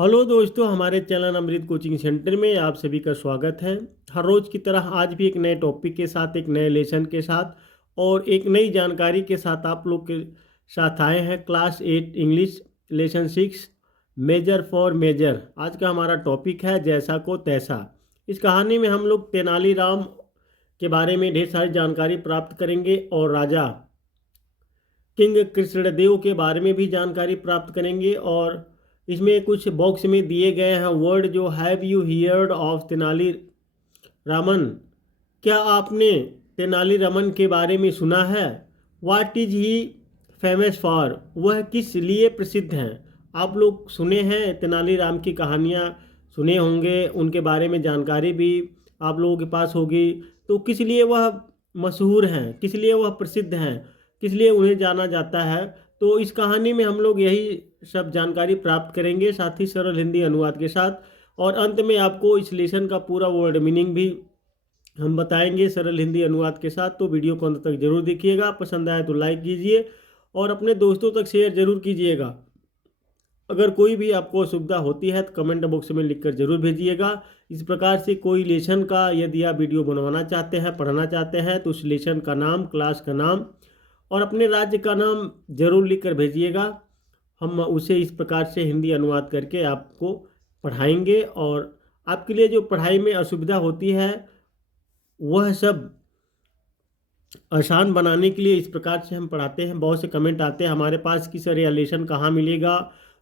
Hello दोस्तों, हमारे channel अमृत coaching centre में आप सभी का स्वागत है। हर रोज़ की तरह आज भी एक नए टॉपिक के साथ, एक नए लेसन के साथ और एक नई जानकारी के साथ आप लोग के साथ आए हैं। Class 8 English lesson 6 Measure for Measure. आज का हमारा टॉपिक है जैसा को तैसा। इस कहानी में हम लोग तेनालीराम के बारे में ढेर सारी जानकारी प्राप्त करेंगे और राजा किंग कृष्णदेव के बारे में भी जानकारी प्राप्त करेंगे। और इसमें कुछ बॉक्स में दिए गए हैं वर्ड जो have you heard of Tenali Raman. क्या आपने तेनालीरामन के बारे में सुना है? What is he famous for, वह किस लिए प्रसिद्ध हैं? आप लोग सुने हैं तेनालीराम की कहानियाँ, सुने होंगे, उनके बारे में जानकारी भी आप लोगों के पास होगी। तो किस लिए वह मशहूर हैं, किस लिए वह प्रसिद्ध हैं, किस लिए उन्हें जाना जाता है? तो इस कहानी में हम लोग यही सब जानकारी प्राप्त करेंगे, साथ ही सरल हिंदी अनुवाद के साथ। और अंत में आपको इस लेसन का पूरा वर्ड मीनिंग भी हम बताएंगे सरल हिंदी अनुवाद के साथ। तो वीडियो को अंत तक जरूर देखिएगा, पसंद आए तो लाइक कीजिए और अपने दोस्तों तक शेयर जरूर कीजिएगा। अगर कोई भी आपको असुविधा होती है तो कमेंट बॉक्स में लिखकर जरूर भेजिएगा। इस प्रकार से कोई लेसन का यदि आप वीडियो बनवाना चाहते हैं, पढ़ना चाहते हैं, तो उस लेसन का नाम, क्लास का नाम और अपने राज्य का नाम जरूर लिखकर भेजिएगा। हम उसे इस प्रकार से हिंदी अनुवाद करके आपको पढ़ाएंगे और आपके लिए जो पढ़ाई में असुविधा होती है वह सब आसान बनाने के लिए इस प्रकार से हम पढ़ाते हैं। बहुत से कमेंट आते हैं हमारे पास कि सर यह लेसन कहाँ मिलेगा।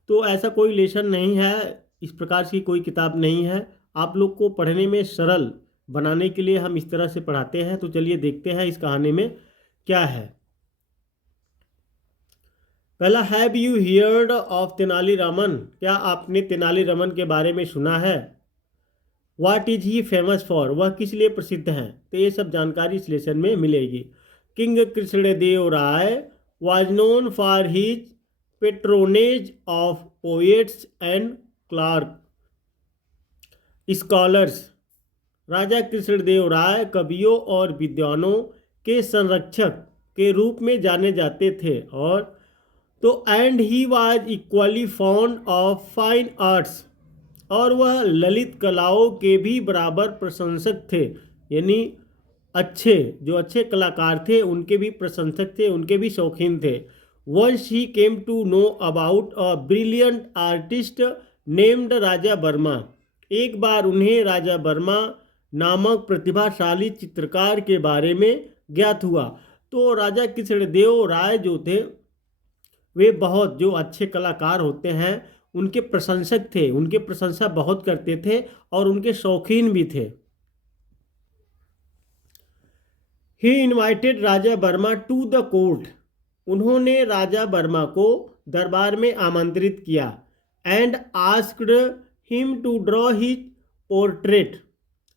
तो ऐसा कोई लेसन नहीं है, इस प्रकार की कोई किताब नहीं है। आप लोग को पढ़ने में सरल बनाने के लिए हम इस तरह से पढ़ाते हैं। तो चलिए देखते हैं इस कहानी में क्या है। पहला, have you heard of Tenali Raman, क्या आपने तेनालीरामन के बारे में सुना है? What is he famous for, वह किस लिए प्रसिद्ध हैं? तो ये सब जानकारी इस लेसन में मिलेगी। King Krishnadeva Raya was known for his patronage of poets and clerk scholars. राजा कृष्णदेव राय कवियों और विद्वानों के संरक्षक के रूप में जाने जाते थे। और तो and he was equally fond of fine arts, और वह ललित कलाओं के भी बराबर प्रशंसक थे। यानी अच्छे कलाकार थे उनके भी प्रशंसक थे, उनके भी शौकीन थे। Once he came to know about a brilliant artist named Raja Varma, एक बार उन्हें राजा वर्मा नामक प्रतिभाशाली चित्रकार के बारे में ज्ञात हुआ। तो राजा कृष्णदेव राय जो थे वे बहुत जो अच्छे कलाकार होते हैं उनके प्रशंसक थे, उनके प्रशंसा बहुत करते थे और उनके शौकीन भी थे। He invited Raja Varma to the court, उन्होंने राजा वर्मा को दरबार में आमंत्रित किया। And asked him to draw his portrait,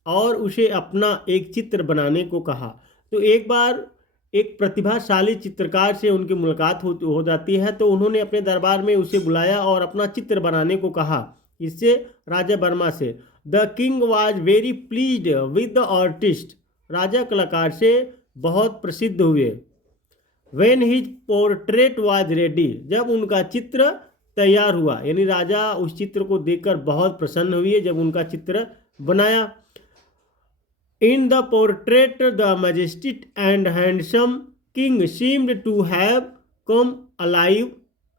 और उसे अपना एक चित्र बनाने को कहा। तो एक बार एक प्रतिभाशाली चित्रकार से उनकी मुलाकात हो जाती है, तो उन्होंने अपने दरबार में उसे बुलाया और अपना चित्र बनाने को कहा। इससे राजा वर्मा से the king was very pleased with the artist, राजा कलाकार से बहुत प्रसिद्ध हुए। When his portrait was ready, जब उनका चित्र तैयार हुआ, यानी राजा उस चित्र को देखकर बहुत प्रसन्न हुए जब उनका चित्र बनाया। In the portrait, the majestic and handsome king seemed to have come alive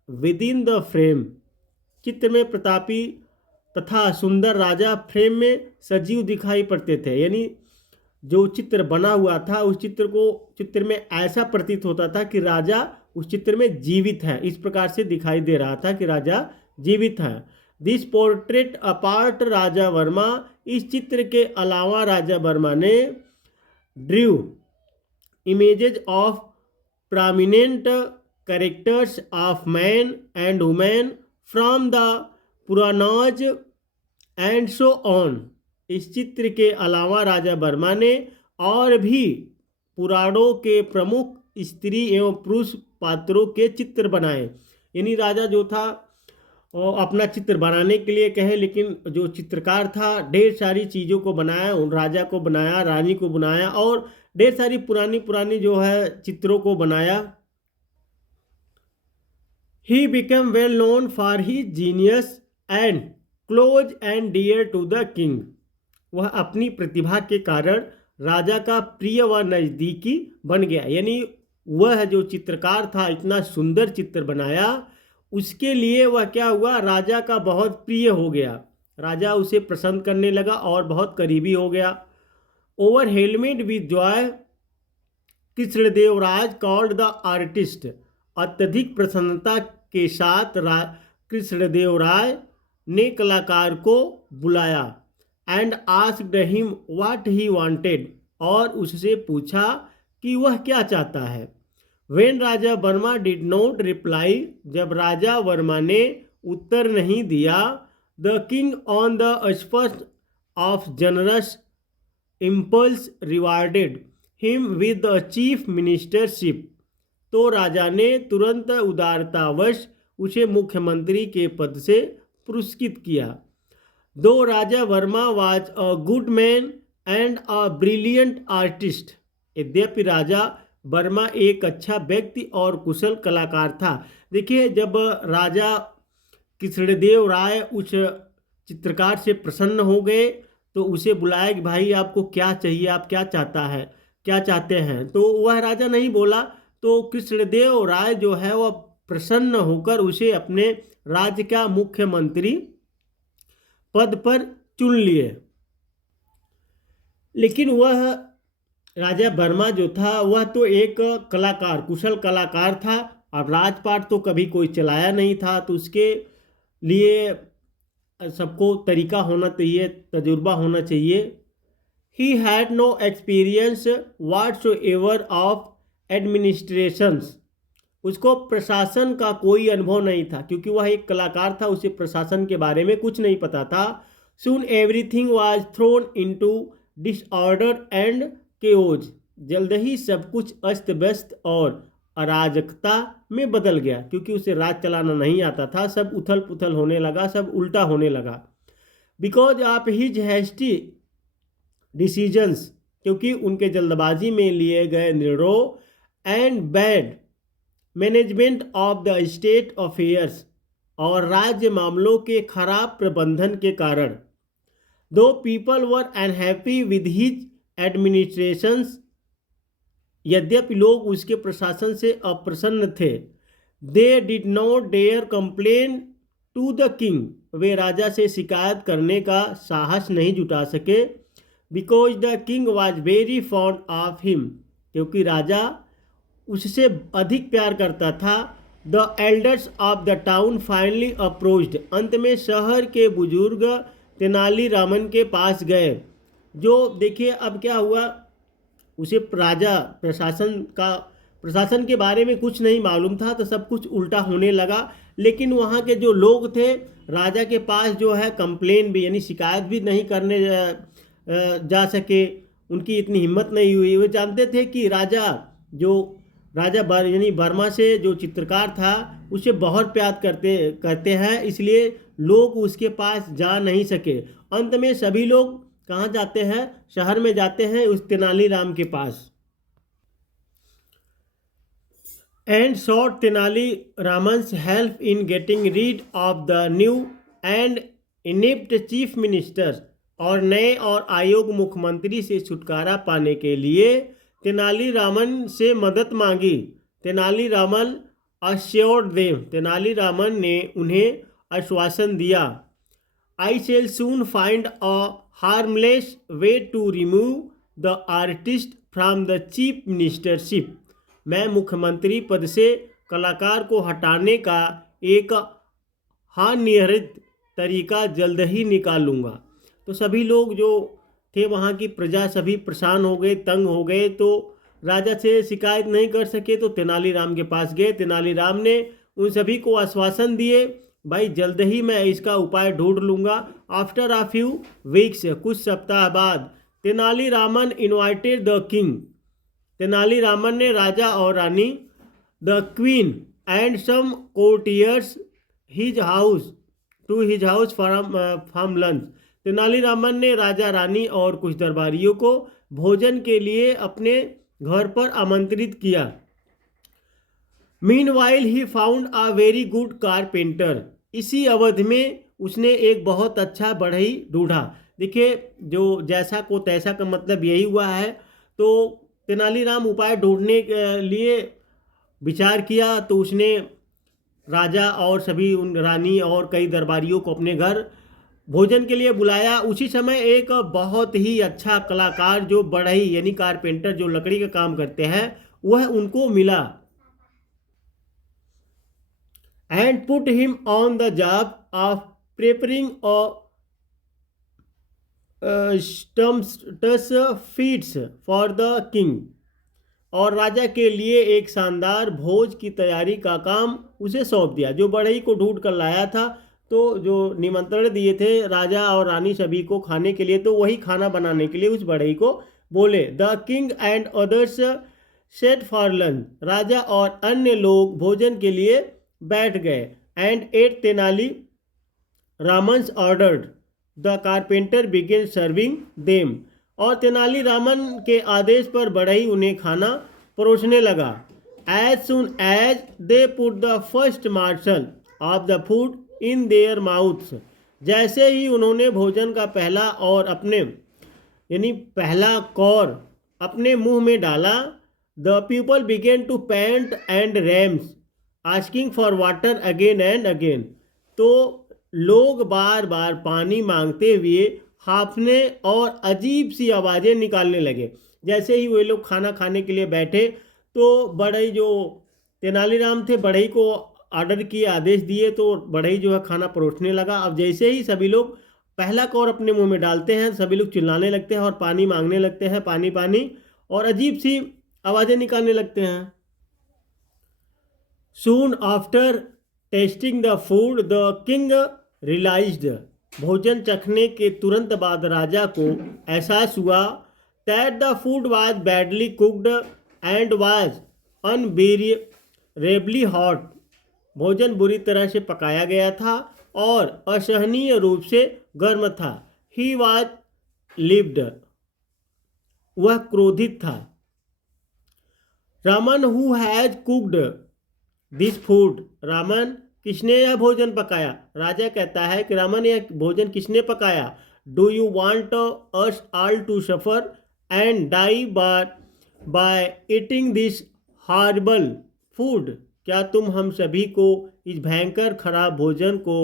within the frame. चित्र में प्रतापी तथा सुंदर राजा फ्रेम में सजीव दिखाई पड़ते थे। यानी जो चित्र बना हुआ था उस चित्र में ऐसा प्रतीत होता था कि राजा उस चित्र में जीवित है। इस प्रकार से दिखाई दे रहा था कि राजा जीवित है। This portrait apart Raja Varma, इस चित्र के अलावा राजा वर्मा ने drew images of prominent characters of man and women from the Puranas and so on. इस चित्र के अलावा राजा वर्मा ने और भी पुराणों के प्रमुख स्त्री एवं पुरुष पात्रों के चित्र बनाए। यानी राजा जो था और अपना चित्र बनाने के लिए कहे, लेकिन जो चित्रकार था ढेर सारी चीज़ों को बनाया, उन राजा को बनाया, रानी को बनाया और ढेर सारी पुरानी जो है चित्रों को बनाया। He become well known for he genius and close and dear to the king. वह अपनी प्रतिभा के कारण राजा का प्रिय व नज़दीकी बन गया। यानी वह जो चित्रकार था इतना सुंदर चित्र बनाया, उसके लिए वह क्या हुआ, राजा का बहुत प्रिय हो गया। राजा उसे पसंद करने लगा और बहुत करीबी हो गया। Overwhelmed with joy Krishnadevaraja called the artist. अत्यधिक प्रसन्नता के साथ कृष्णदेवराय ने कलाकार को बुलाया। And asked him what he wanted, और उससे पूछा कि वह क्या चाहता है। When Raja Varma did not reply, जब राजा वर्मा ने उत्तर नहीं दिया, the king on the spur of generous impulse rewarded him with the chief ministership. तो राजा ने तुरंत उदारतावश उसे मुख्यमंत्री के पद से पुरस्कृत किया। Though Raja Varma was a good man and a brilliant artist. यद्यपि राजा वर्मा एक अच्छा व्यक्ति और कुशल कलाकार था। देखिए, जब राजा कृष्णदेव राय उस चित्रकार से प्रसन्न हो गए तो उसे बुलाया कि भाई आपको क्या चाहिए, आप क्या चाहते हैं। तो वह राजा नहीं बोला, तो कृष्णदेव राय जो है वह प्रसन्न होकर उसे अपने राज्य का मुख्यमंत्री पद पर चुन लिए। लेकिन वह राजा वर्मा जो था वह तो एक कलाकार, कुशल कलाकार था, और राजपाट तो कभी कोई चलाया नहीं था। तो उसके लिए सबको तरीका होना चाहिए, तजुर्बा होना चाहिए। He had no experience whatsoever of administrations. उसको प्रशासन का कोई अनुभव नहीं था, क्योंकि वह एक कलाकार था, उसे प्रशासन के बारे में कुछ नहीं पता था। Soon everything was thrown into disorder and chaos. जल्द ही सब कुछ अस्त व्यस्त और अराजकता में बदल गया, क्योंकि उसे राज चलाना नहीं आता था। सब उथल पुथल होने लगा, सब उल्टा होने लगा। Because of his hasty decisions, क्योंकि उनके जल्दबाजी में लिए गए निर्णयों, and bad management of the state affairs, और राज्य मामलों के खराब प्रबंधन के कारण। Though people were unhappy with his administrations, यद्यपि लोग उसके प्रशासन से अप्रसन्न थे। They did not dare complain to the king, वे राजा से शिकायत करने का साहस नहीं जुटा सके। Because the king was very fond of him, क्योंकि राजा उससे अधिक प्यार करता था। The elders of the town finally approached, अंत में शहर के बुजुर्ग तेनालीरामन के पास गए। जो देखिए अब क्या हुआ, उसे राजा प्रशासन के बारे में कुछ नहीं मालूम था, तो सब कुछ उल्टा होने लगा। लेकिन वहाँ के जो लोग थे राजा के पास जो है कंप्लेन भी, यानी शिकायत भी नहीं करने जा सके, उनकी इतनी हिम्मत नहीं हुई। वे जानते थे कि यानी वर्मा से जो चित्रकार था उसे बहुत प्यार करते हैं, इसलिए लोग उसके पास जा नहीं सके। अंत में सभी लोग कहाँ जाते हैं, शहर में जाते हैं उस तेनालीराम के पास। And sought Tenaliraman's help in getting rid of the new and inept chief minister, और नए और आयोग मुख्यमंत्री से छुटकारा पाने के लिए तेनालीरामन से मदद मांगी। तेनालीरामन अश्योर्ड देम, तेनालीरामन ने उन्हें आश्वासन दिया। I shall soon find a harmless way to remove the artist from the chief ministership, मैं मुख्यमंत्री पद से कलाकार को हटाने का एक हानिरहित तरीका जल्द ही निकालूंगा। तो सभी लोग जो थे, वहाँ की प्रजा सभी परेशान हो गए, तंग हो गए। तो राजा से शिकायत नहीं कर सके तो तेनालीराम के पास गए। तेनालीराम ने उन सभी को आश्वासन दिए, भाई जल्द ही मैं इसका उपाय ढूंढ लूँगा। आफ्टर अ फ्यू वीक्स, कुछ सप्ताह बाद, Tenaliraman invited the king, Tenaliraman ने राजा और रानी, the queen and some courtiers his house from lunch. Tenaliraman ने राजा रानी और कुछ दरबारियों को भोजन के लिए अपने घर पर आमंत्रित किया। Meanwhile he found a very good carpenter, इसी अवधि में उसने एक बहुत अच्छा बढ़ई ढूंढा। देखिए, जो जैसा को तैसा का मतलब यही हुआ है। तो तेनालीराम उपाय ढूंढने के लिए विचार किया, तो उसने राजा और सभी उन रानी और कई दरबारियों को अपने घर भोजन के लिए बुलाया। उसी समय एक बहुत ही अच्छा कलाकार जो बढ़ई यानी कारपेंटर जो लकड़ी का काम करते हैं वह उनको मिला। And put him on the job of preparing stumps feeds for the king. और राजा के लिए एक शानदार भोज की तैयारी का काम उसे सौंप दिया। जो बढ़ई को ढूंढ कर लाया था, तो जो निमंत्रण दिए थे राजा और रानी सभी को खाने के लिए, तो वही खाना बनाने के लिए उस बढ़ई को बोले। The king and others set for lunch. राजा और अन्य लोग भोजन के लिए बैठ गए। And at Tenali Raman's ordered the carpenter began serving them. और तेनालीरामन के आदेश पर बढ़ई उन्हें खाना परोसने लगा। As soon as they put the first morsel of the food in their mouths. जैसे ही उन्होंने भोजन का पहला और अपने यानी पहला कौर अपने मुंह में डाला, the people began to pant and rams asking for water again and again. तो लोग बार बार पानी मांगते हुए हांफने और अजीब सी आवाज़ें निकालने लगे। जैसे ही वे लोग खाना खाने के लिए बैठे, तो बढ़ई जो तेनालीराम थे बढ़ई को ऑर्डर किए, आदेश दिए, तो बढ़ई जो है खाना परोसने लगा। अब जैसे ही सभी लोग पहला कौर अपने मुंह में डालते हैं, सभी लोग चिल्लाने लगते हैं और पानी मांगने लगते हैं, पानी पानी, और अजीब सी आवाज़ें निकालने लगते हैं। Soon after tasting the food, the king realized। भोजन चखने के तुरंत बाद राजा को एहसास हुआ that the food was badly cooked and was unbearably hot। भोजन बुरी तरह से पकाया गया था और असहनीय रूप से गर्म था। He was livid। वह क्रोधित था। Raman who has cooked this food. Raman, किसने यह भोजन पकाया? राजा कहता है कि रामन, यह भोजन किसने पकाया? Do you want us all to suffer and die by eating this horrible food. क्या तुम हम सभी को इस भयंकर खराब भोजन को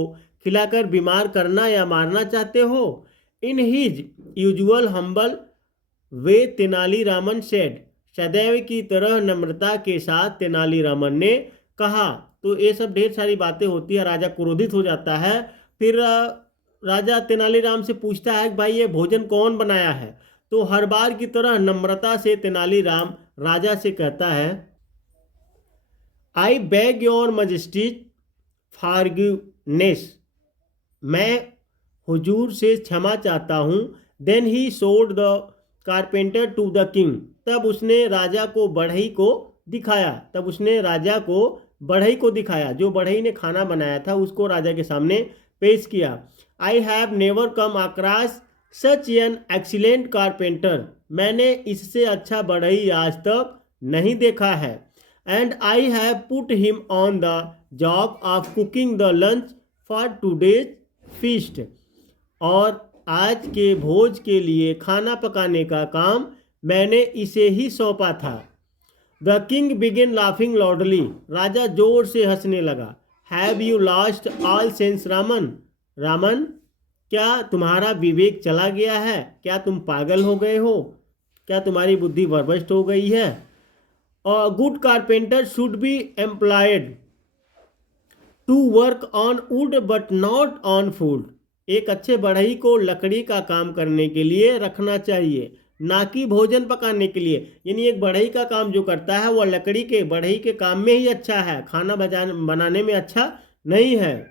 खिलाकर बीमार करना या मारना चाहते हो? In his usual humble way Tenali Raman said. सदैव की तरह नम्रता के साथ तेनालीरामन ने कहा। तो ये सब ढेर सारी बातें होती है, राजा क्रोधित हो जाता है। फिर राजा तेनालीराम से पूछता है कि भाई ये भोजन कौन बनाया है? तो हर बार की तरह नम्रता से तेनालीराम राजा से कहता है, I beg your majesty forgiveness. मैं हुजूर से क्षमा चाहता हूँ। Then he showed the carpenter to the king. तब उसने राजा को बढ़ई को दिखाया। जो बढ़ई ने खाना बनाया था उसको राजा के सामने पेश किया। I have never come across such an excellent carpenter. मैंने इससे अच्छा बढ़ई आज तक नहीं देखा है। And I have put him on the job of cooking the lunch for today's feast. और आज के भोज के लिए खाना पकाने का काम मैंने इसे ही सौंपा था। The king began laughing loudly. राजा जोर से हंसने लगा। Have you lost all sense Raman. Raman, क्या तुम्हारा विवेक चला गया है? क्या तुम पागल हो गए हो? क्या तुम्हारी बुद्धि भ्रष्ट हो गई है? और good carpenter should be employed to work on wood but not on food. एक अच्छे बढ़ई को लकड़ी का काम करने के लिए रखना चाहिए, ना कि भोजन पकाने के लिए। यानी एक बढ़ई का काम जो करता है वह लकड़ी के बढ़ई के काम में ही अच्छा है, खाना बनाने में अच्छा नहीं है।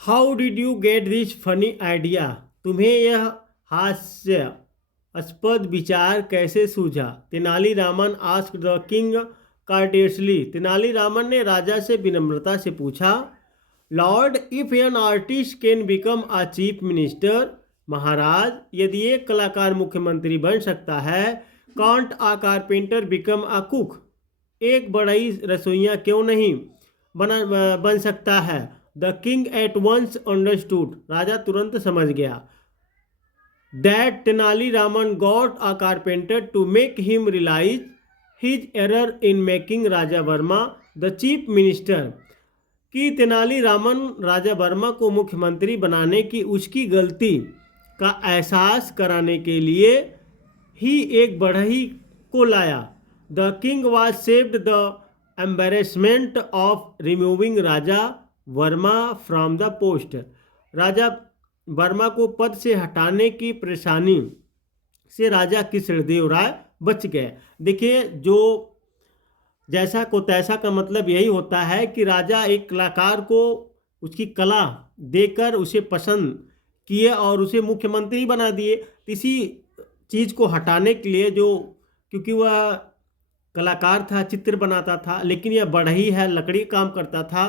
How did you get this funny idea. तुम्हें यह हास्यास्पद विचार कैसे सूझा? Tenaliraman asked the king courteously. Tenaliraman ने राजा से विनम्रता से पूछा, lord, if an artist can become a chief minister. महाराज, यदि एक कलाकार मुख्यमंत्री बन सकता है, can't a carpenter become a cook. एक बढ़ई रसोइया क्यों नहीं? बन सकता है। The king at once understood, राजा तुरंत समझ गया। That Tenali Raman got a carpenter to make him realise his error in making Raja Varma the chief minister, कि तेनाली रामन राजा वर्मा को मुख्यमंत्री बनाने की उसकी गलती का एहसास कराने के लिए ही एक बढ़ई को लाया। The king was saved the embarrassment of removing Raja Varma from the post, Raja Varma को पद से हटाने की परेशानी से राजा कृष्णदेव राय बच गए। देखिए, जो जैसा को तैसा का मतलब यही होता है कि राजा एक कलाकार को उसकी कला देकर उसे पसंद किए और उसे मुख्यमंत्री बना दिए। इसी चीज़ को हटाने के लिए, जो क्योंकि वह कलाकार था, चित्र बनाता था, लेकिन यह बढ़ई है, लकड़ी काम करता था,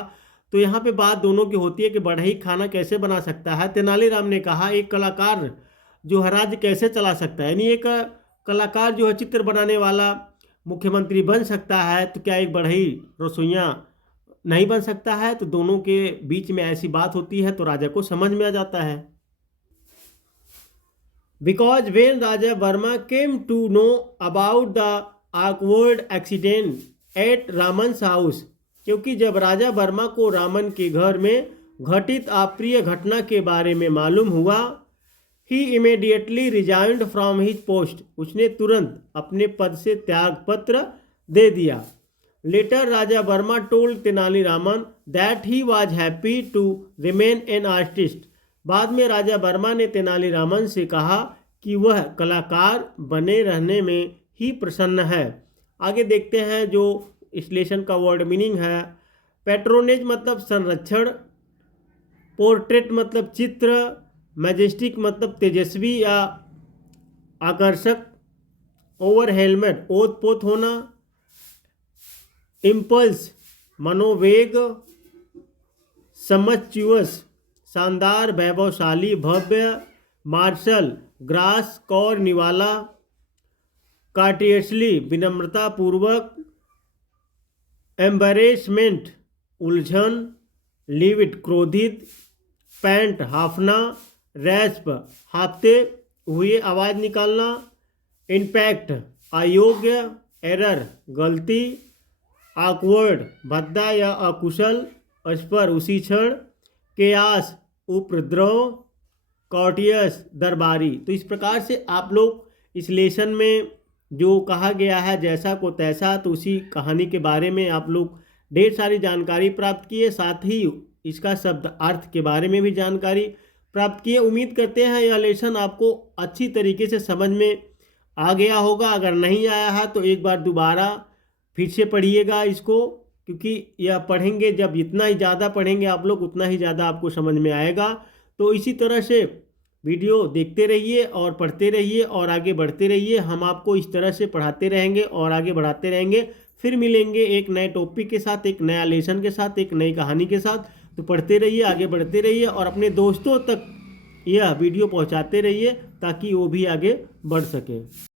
तो यहाँ पे बात दोनों की होती है कि बढ़ई खाना कैसे बना सकता है। तेनालीराम ने कहा एक कलाकार जो है राज्य कैसे चला सकता है, यानी एक कलाकार जो है चित्र बनाने वाला मुख्यमंत्री बन सकता है, तो क्या एक बढ़ई रसोइया नहीं बन सकता है? तो दोनों के बीच में ऐसी बात होती है तो राजा को समझ में आ जाता है। Because when Raja Varma came to know about the awkward accident at Raman's house, क्योंकि जब राजा वर्मा को रामन के घर में घटित अप्रिय घटना के बारे में मालूम हुआ, he immediately resigned from his post, उसने तुरंत अपने पद से त्याग पत्र दे दिया। Later Raja Varma told Tenaliraman that he was happy to remain an artist, बाद में राजा वर्मा ने तेनालीरामन से कहा कि वह कलाकार बने रहने में ही प्रसन्न है। आगे देखते हैं जो विश्लेषण का वर्ड मीनिंग है। पैट्रोनेज मतलब संरक्षण, पोर्ट्रेट मतलब चित्र, मैजेस्टिक मतलब तेजस्वी या आकर्षक, ओवर हेलमेट ओत पोत होना, इम्पल्स मनोवेग, समचुअस शानदार वैभवशाली भव्य, मार्शल ग्रास कौर निवाला, कार्टियसली विनम्रतापूर्वक, एम्बरेसमेंट उलझन, लिविट क्रोधित, पैंट हाफना, रैस्प हाँफते हुए आवाज़ निकालना, इम्पैक्ट अयोग्य, एरर गलती, ऑकवर्ड भद्दा या अकुशल, स्पर उसी क्षण, केयास उपद्रव, कॉर्टियस दरबारी। तो इस प्रकार से आप लोग इस लेसन में जो कहा गया है जैसा को तैसा, तो उसी कहानी के बारे में आप लोग ढेर सारी जानकारी प्राप्त किए, साथ ही इसका शब्द अर्थ के बारे में भी जानकारी प्राप्त किए। उम्मीद करते हैं यह लेसन आपको अच्छी तरीके से समझ में आ गया होगा। अगर नहीं आया है तो एक बार दोबारा फिर से पढ़िएगा इसको, क्योंकि यह पढ़ेंगे जब जितना ही ज़्यादा पढ़ेंगे आप लोग उतना ही ज़्यादा आपको समझ में आएगा। तो इसी तरह से वीडियो देखते रहिए और पढ़ते रहिए और आगे बढ़ते रहिए। हम आपको इस तरह से पढ़ाते रहेंगे और आगे बढ़ाते रहेंगे। फिर मिलेंगे एक नए टॉपिक के साथ, एक नया लेसन के साथ, एक नई कहानी के साथ। तो पढ़ते रहिए, आगे बढ़ते रहिए और अपने दोस्तों तक यह वीडियो पहुंचाते रहिए ताकि वो भी आगे बढ़ सके।